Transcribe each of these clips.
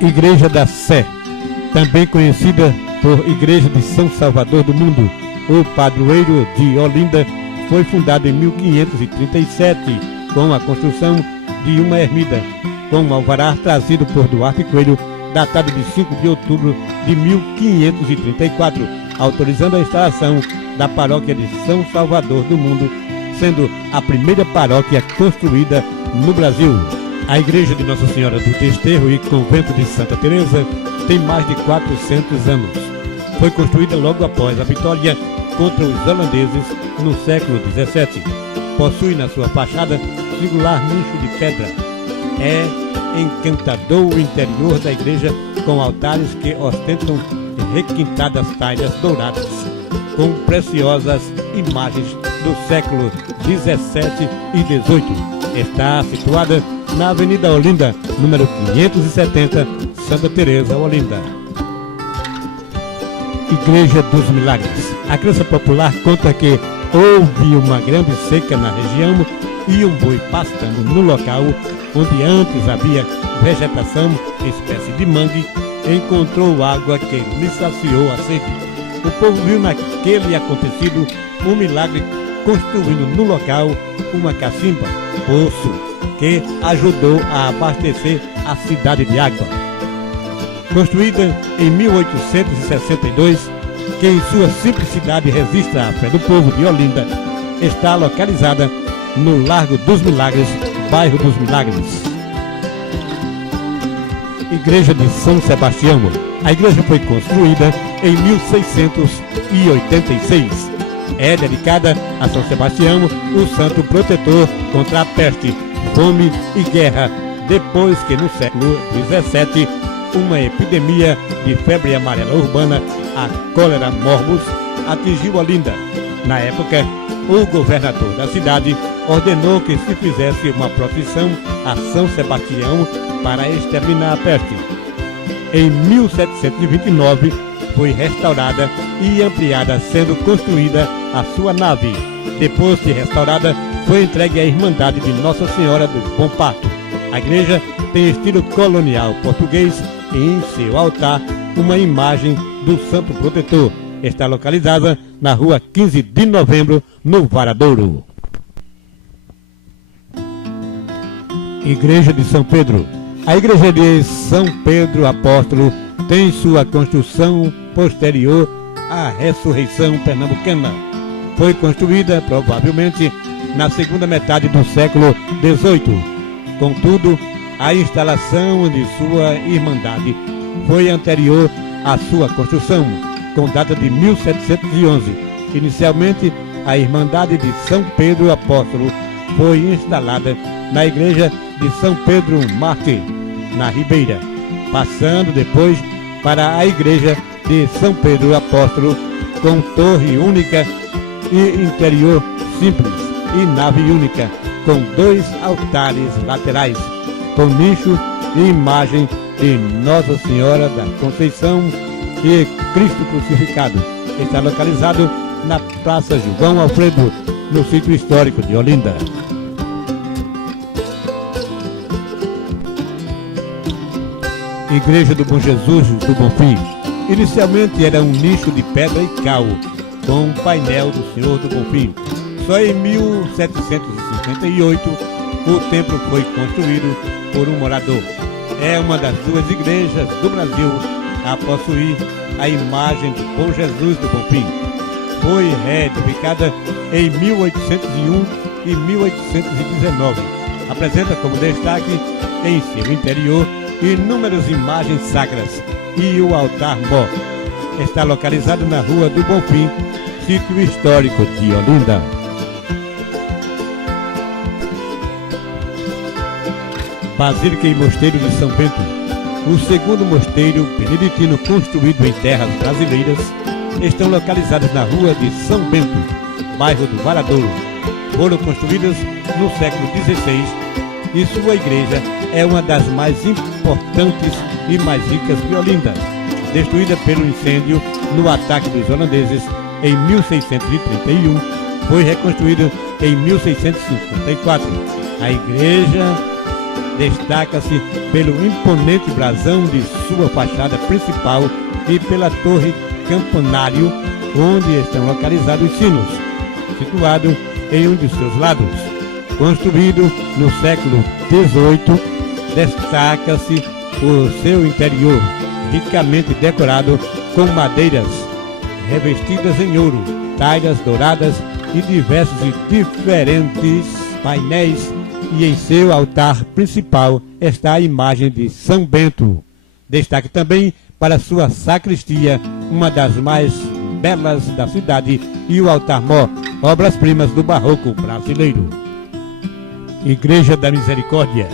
Igreja da Sé, também conhecida por Igreja de São Salvador do Mundo, o padroeiro de Olinda, foi fundada em 1537 com a construção de uma ermida, com um alvará trazido por Duarte Coelho, datado de 5 de outubro de 1534, autorizando a instalação da paróquia de São Salvador do Mundo, sendo a primeira paróquia construída no Brasil. A Igreja de Nossa Senhora do Desterro e Convento de Santa Teresa tem mais de 400 anos. Foi construída logo após a vitória contra os holandeses no século XVII. Possui na sua fachada singular nicho de pedra. É encantador o interior da igreja, com altares que ostentam requintadas talhas douradas, com preciosas imagens do século XVII e XVIII. Está situada na Avenida Olinda, número 570, Santa Teresa, Olinda. Igreja dos Milagres. A crença popular conta que houve uma grande seca na região e um boi pastando no local onde antes havia vegetação, espécie de mangue, encontrou água que lhe saciou a sede. O povo viu naquele acontecido um milagre, construindo no local uma cacimba, poço, que ajudou a abastecer a cidade de água. Construída em 1862, que em sua simplicidade registra a fé do povo de Olinda, está localizada no Largo dos Milagres, bairro dos Milagres. Igreja de São Sebastião. A igreja foi construída em 1686. É dedicada a São Sebastião, o santo protetor contra a peste, fome e guerra, depois que no século XVII uma epidemia de febre amarela urbana, a cólera morbus, atingiu Olinda. Na época, o governador da cidade ordenou que se fizesse uma procissão a São Sebastião para exterminar a peste. Em 1729 foi restaurada e ampliada, sendo construída a sua nave. Depois de restaurada, foi entregue à Irmandade de Nossa Senhora do Bom Parto. A igreja tem estilo colonial português e em seu altar uma imagem do Santo Protetor. Está localizada na rua 15 de novembro, no Varadouro. Igreja de São Pedro. A igreja de São Pedro Apóstolo tem sua construção posterior à ressurreição pernambucana. Foi construída provavelmente na segunda metade do século XVIII. Contudo, a instalação de sua irmandade foi anterior à sua construção, com data de 1711. Inicialmente, a Irmandade de São Pedro Apóstolo foi instalada na igreja de São Pedro Mártir, na Ribeira, passando depois para a igreja de São Pedro Apóstolo, com torre única e interior simples e nave única, com 2 altares laterais, com nicho e imagem de Nossa Senhora da Conceição e Cristo Crucificado. Está localizado na Praça João Alfredo, no sítio histórico de Olinda. Igreja do Bom Jesus do Bonfim. Inicialmente era um nicho de pedra e cal, com um painel do Senhor do Bonfim. Só em 1758 o templo foi construído por um morador. É uma das 2 igrejas do Brasil a possuir a imagem do Bom Jesus do Bonfim. Foi reedificada em 1801 e 1819. Apresenta como destaque em seu interior inúmeras imagens sacras e o altar-mor. Está localizado na Rua do Bonfim, sítio histórico de Olinda. Basílica e Mosteiro de São Bento. O segundo mosteiro beneditino construído em terras brasileiras estão localizados na Rua de São Bento, bairro do Varadouro. Foram construídas no século XVI e sua igreja é uma das mais importantes e mais ricas de Olinda. Destruída pelo incêndio no ataque dos holandeses em 1631, foi reconstruída em 1654. A igreja destaca-se pelo imponente brasão de sua fachada principal e pela torre campanário, onde estão localizados os sinos, situado em um de seus lados. Construído no século XVIII, destaca-se o seu interior, ricamente decorado com madeiras revestidas em ouro, talhas douradas e diversos e diferentes painéis, e em seu altar principal está a imagem de São Bento. Destaque também para sua sacristia, uma das mais belas da cidade, e o altar-mor, obras-primas do barroco brasileiro. Igreja da Misericórdia.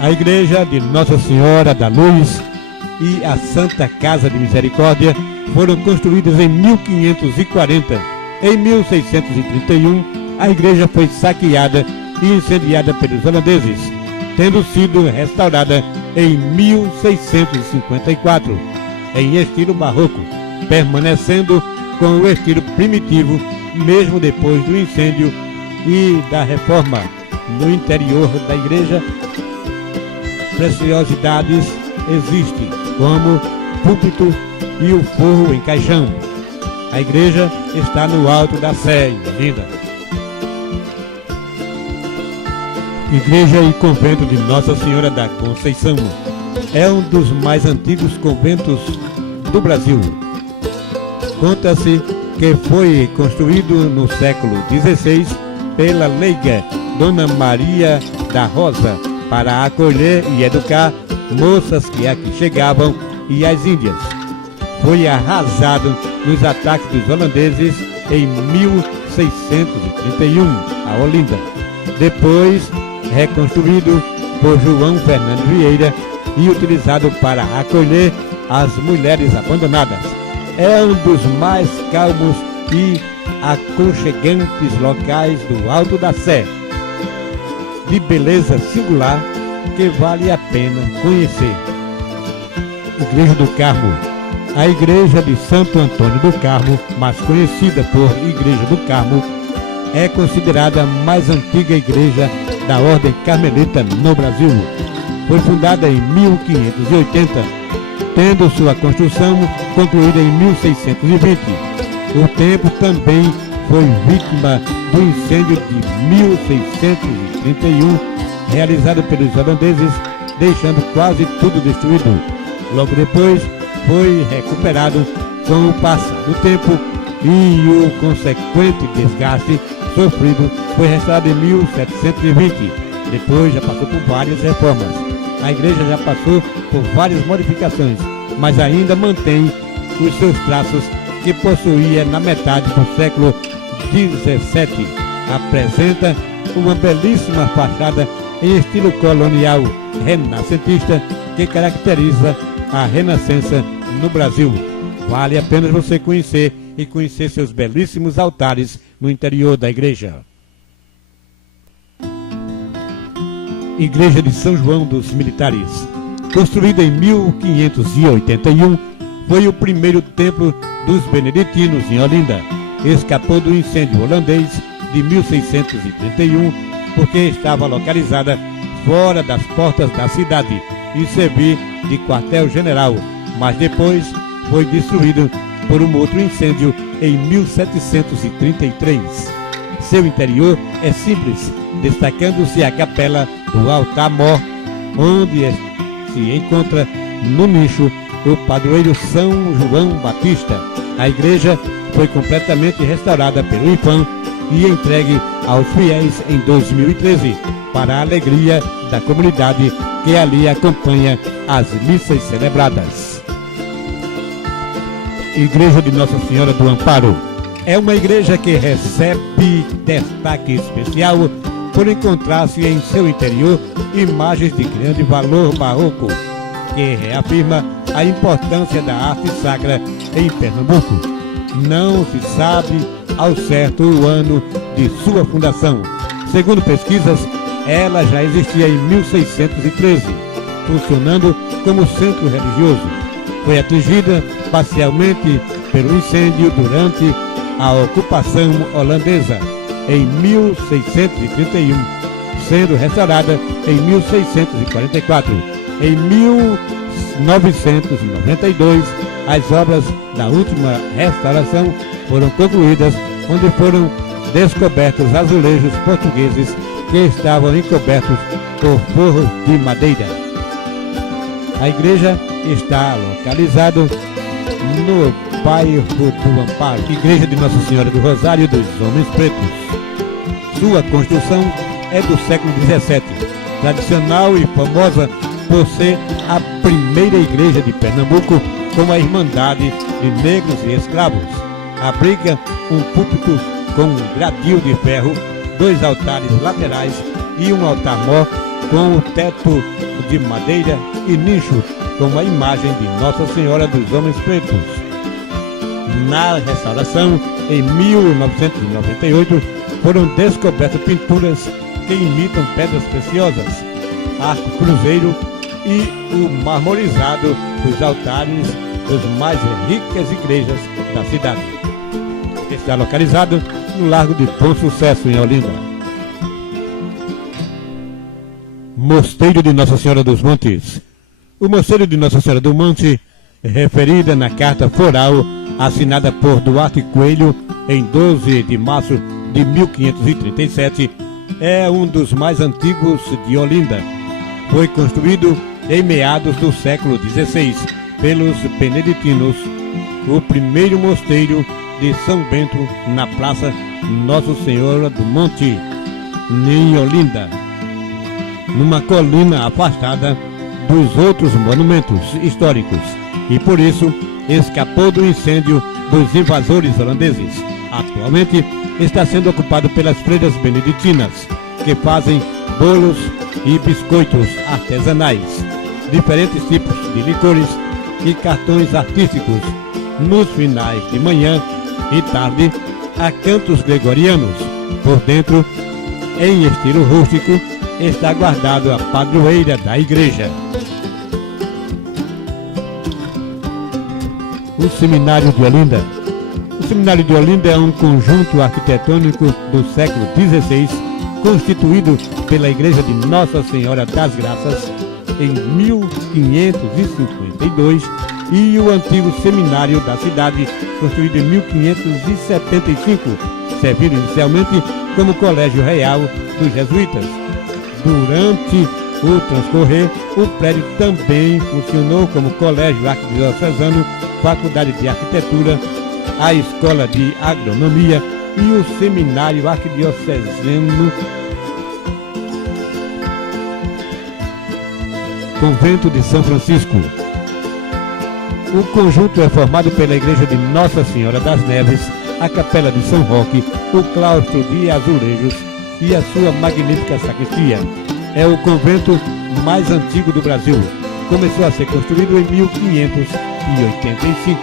A Igreja de Nossa Senhora da Luz e a Santa Casa de Misericórdia foram construídas em 1540. Em 1631, a igreja foi saqueada e incendiada pelos holandeses, tendo sido restaurada em 1654, em estilo barroco, permanecendo com o estilo primitivo mesmo depois do incêndio e da reforma. No interior da igreja, preciosidades existem, como púlpito e o forro em caixão. A igreja está no alto da Sé, linda. Igreja e Convento de Nossa Senhora da Conceição. É um dos mais antigos conventos do Brasil. Conta-se que foi construído no século XVI pela leiga Dona Maria da Rosa para acolher e educar moças que aqui chegavam e as índias. Foi arrasado nos ataques dos holandeses em 1631, a Olinda. Depois reconstruído por João Fernando Vieira e utilizado para acolher as mulheres abandonadas. É um dos mais calmos e aconchegantes locais do Alto da Sé, de beleza singular que vale a pena conhecer. Igreja do Carmo. A Igreja de Santo Antônio do Carmo, mais conhecida por Igreja do Carmo, é considerada a mais antiga igreja da Ordem Carmelita no Brasil. Foi fundada em 1580, tendo sua construção concluída em 1620. O templo também foi vítima do incêndio de 1631, realizado pelos holandeses, deixando quase tudo destruído. Logo depois, foi recuperado com o passar do tempo e o consequente desgaste sofrido, foi restaurado em 1720. Depois já passou por várias reformas. A igreja já passou por várias modificações, mas ainda mantém os seus traços que possuía na metade do século XVII. Apresenta uma belíssima fachada em estilo colonial renascentista que caracteriza a Renascença no Brasil. Vale a pena você conhecer e conhecer seus belíssimos altares no interior da igreja. Igreja de São João dos Militares. Construída em 1581, foi o primeiro templo dos beneditinos em Olinda. Escapou do incêndio holandês de 1631 porque estava localizada fora das portas da cidade e servia de quartel-general, mas depois foi destruído por um outro incêndio em 1733. Seu interior é simples, destacando-se a capela do altar-mor, onde se encontra no nicho o padroeiro São João Batista. A igreja foi completamente restaurada pelo IPAM e entregue aos fiéis em 2013, para a alegria da comunidade que ali acompanha as missas celebradas. Igreja de Nossa Senhora do Amparo. É uma igreja que recebe destaque especial por encontrar-se em seu interior imagens de grande valor barroco, que reafirma a importância da arte sacra em Pernambuco. Não se sabe ao certo o ano de sua fundação. Segundo pesquisas, ela já existia em 1613, funcionando como centro religioso. Foi atingida parcialmente pelo incêndio durante a ocupação holandesa em 1631. sendo restaurada em 1644. Em 1992, as obras da última restauração foram concluídas, onde foram descobertos azulejos portugueses que estavam encobertos por forro de madeira. A igreja está localizada no bairro do Amparo, Igreja de Nossa Senhora do Rosário dos Homens Pretos. Sua construção é do século XVII, tradicional e famosa por ser a primeira igreja de Pernambuco com a Irmandade de Negros e Escravos. Abriga um púlpito com um gradil de ferro, 2 altares laterais e um altar-mor com o teto de madeira e nichos com a imagem de Nossa Senhora dos Homens Pretos. Na restauração, em 1998, foram descobertas pinturas que imitam pedras preciosas, arco cruzeiro e o marmorizado dos altares das mais ricas igrejas da cidade. Está localizado no Largo de Bom Sucesso, em Olinda. Mosteiro de Nossa Senhora dos Montes. O Mosteiro de Nossa Senhora do Monte, referida na carta foral assinada por Duarte Coelho em 12 de março de 1537, é um dos mais antigos de Olinda. Foi construído em meados do século XVI pelos beneditinos, o primeiro mosteiro de São Bento na Praça Nossa Senhora do Monte, em Olinda, numa colina afastada dos outros monumentos históricos, e por isso escapou do incêndio dos invasores holandeses. Atualmente está sendo ocupado pelas freiras beneditinas, que fazem bolos e biscoitos artesanais, diferentes tipos de licores e cartões artísticos. Nos finais de manhã e tarde, há cantos gregorianos. Por dentro, em estilo rústico, está guardado a padroeira da igreja. O Seminário de Olinda. O Seminário de Olinda é um conjunto arquitetônico do século XVI, constituído pela Igreja de Nossa Senhora das Graças em 1552 e o antigo seminário da cidade, construído em 1575, servindo inicialmente como colégio real dos jesuítas. Durante o transcorrer, o prédio também funcionou como colégio arquidiocesano, faculdade de arquitetura, a escola de agronomia e o seminário arquidiocesano, convento de São Francisco. O conjunto é formado pela igreja de Nossa Senhora das Neves, a capela de São Roque, o claustro de azulejos e a sua magnífica sacristia. É o convento mais antigo do Brasil. Começou a ser construído em 1585.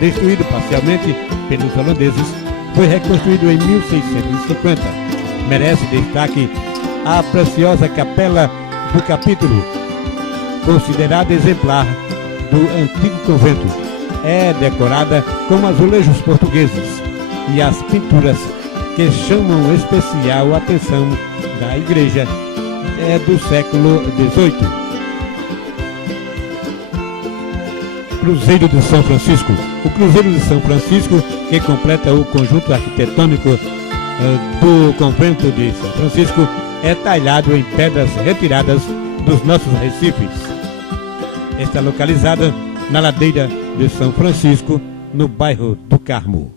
Destruído parcialmente pelos holandeses, foi reconstruído em 1650. Merece destaque a preciosa capela do capítulo, considerada exemplar do antigo convento. É decorada com azulejos portugueses e as pinturas que chamam especial atenção da igreja é do século XVIII. Cruzeiro de São Francisco. O Cruzeiro de São Francisco, que completa o conjunto arquitetônico do convento de São Francisco, é talhado em pedras retiradas dos nossos recifes. Está localizada na ladeira de São Francisco, no bairro do Carmo.